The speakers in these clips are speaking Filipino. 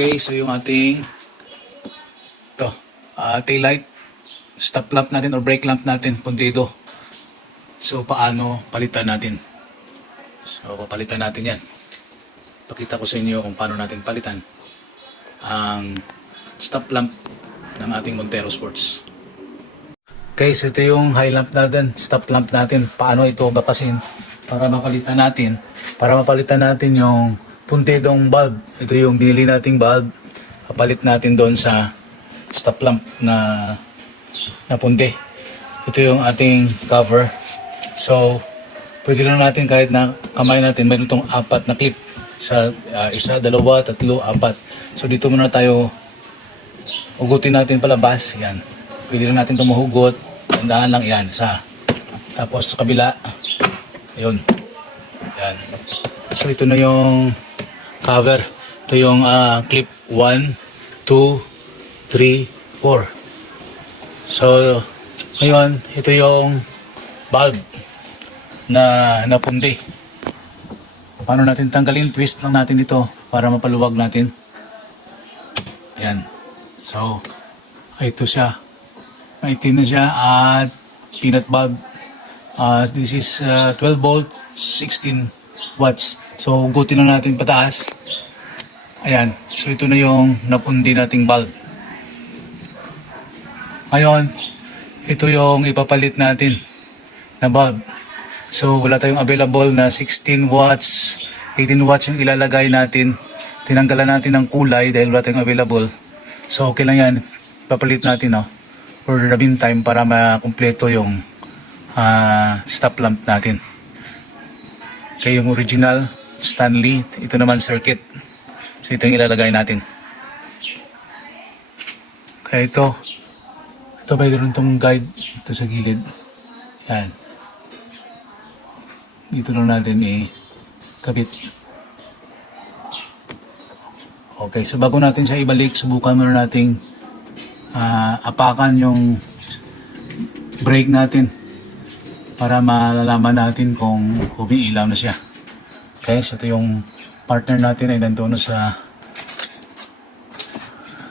Okay, so yung ating tail light, stop lamp natin or brake lamp natin, pundido. So paano palitan natin? So papalitan natin yan. Pakita ko sa inyo kung paano natin palitan ang stop lamp ng ating Montero Sports. Okay, so ito yung high lamp natin, stop lamp natin. Paano ito bakasin para mapalitan natin yung puntidong bulb. Ito yung binili nating bulb. Papalit natin doon sa stop lamp na punti. Ito yung ating cover. So, pwede lang natin kahit na kamay natin, mayroon itong 4 na clip. Sa 1, 2, 3, 4. So, dito muna tayo hugutin natin palabas. Yan. Pwede lang natin itong mahugot. Tandaan lang yan. Tapos sa kabila. Ayun. Yan. So, ito na yung cover. Ito yung clip 1, 2, 3, 4. So, ngayon, ito yung bulb na napundi. Paano natin tanggalin? Twist lang natin ito para mapaluwag natin. Yan. So, ito siya. Maitim na siya at peanut bulb. This is 12 volt, 16 watts. So, hugutin lang natin pataas. Ayan. So, ito na yung napundi nating bulb. Ngayon, ito yung ipapalit natin na bulb. So, wala tayong available na 16 watts, 18 watts yung ilalagay natin. Tinanggalan natin ng kulay dahil wala tayong available. So, okay lang yan. Ipapalit natin, no? For the meantime, para makumpleto yung stop lamp natin. Okay, yung original Stanley, ito naman circuit. So, ito yung ilalagay natin. Kaya ito mayroon itong guide ito sa gilid. Yan. Dito lang natin kabit. Okay, so bago natin siya ibalik, subukan muna nating apakan yung brake natin para malalaman natin kung umiilaw na siya. Okay, so ito yung partner natin ay nandun sa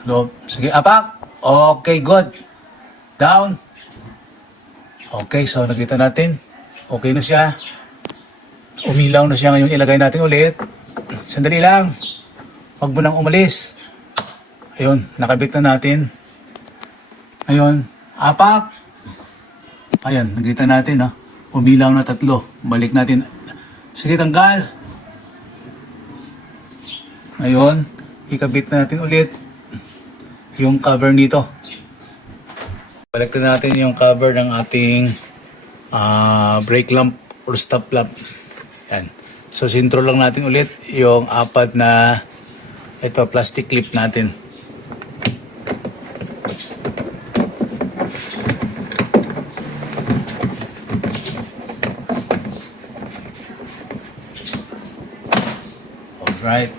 loob. Sige, apak! Okay, good. Down. Okay, so nakita natin. Okay na siya. Umilaw na siya. Ngayon ilagay natin ulit. Sandali lang. Huwag mo nang umalis. Ayun, nakabit na natin. Ngayon, apak. Ayan, nakita natin. Ha? Umilaw na 3. Balik natin. Sige, tanggal. Ngayon, ikabit natin ulit yung cover nito. Balik natin yung cover ng ating brake lamp or stop lamp. Yan. So, sintro lang natin ulit yung 4 na plastic clip natin. Alright.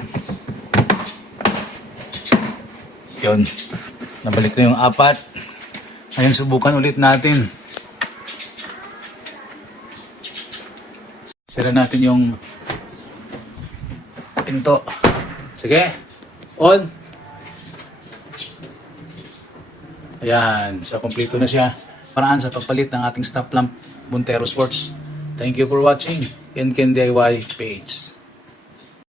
Yun. Nabalik na yung 4. Ngayon, subukan ulit natin. Sira natin yung pinto. Sige. On. Ayan. So, kompleto na siya. Paraan sa pagpalit ng ating stop lamp Montero Sports. Thank you for watching. Ken DIY page.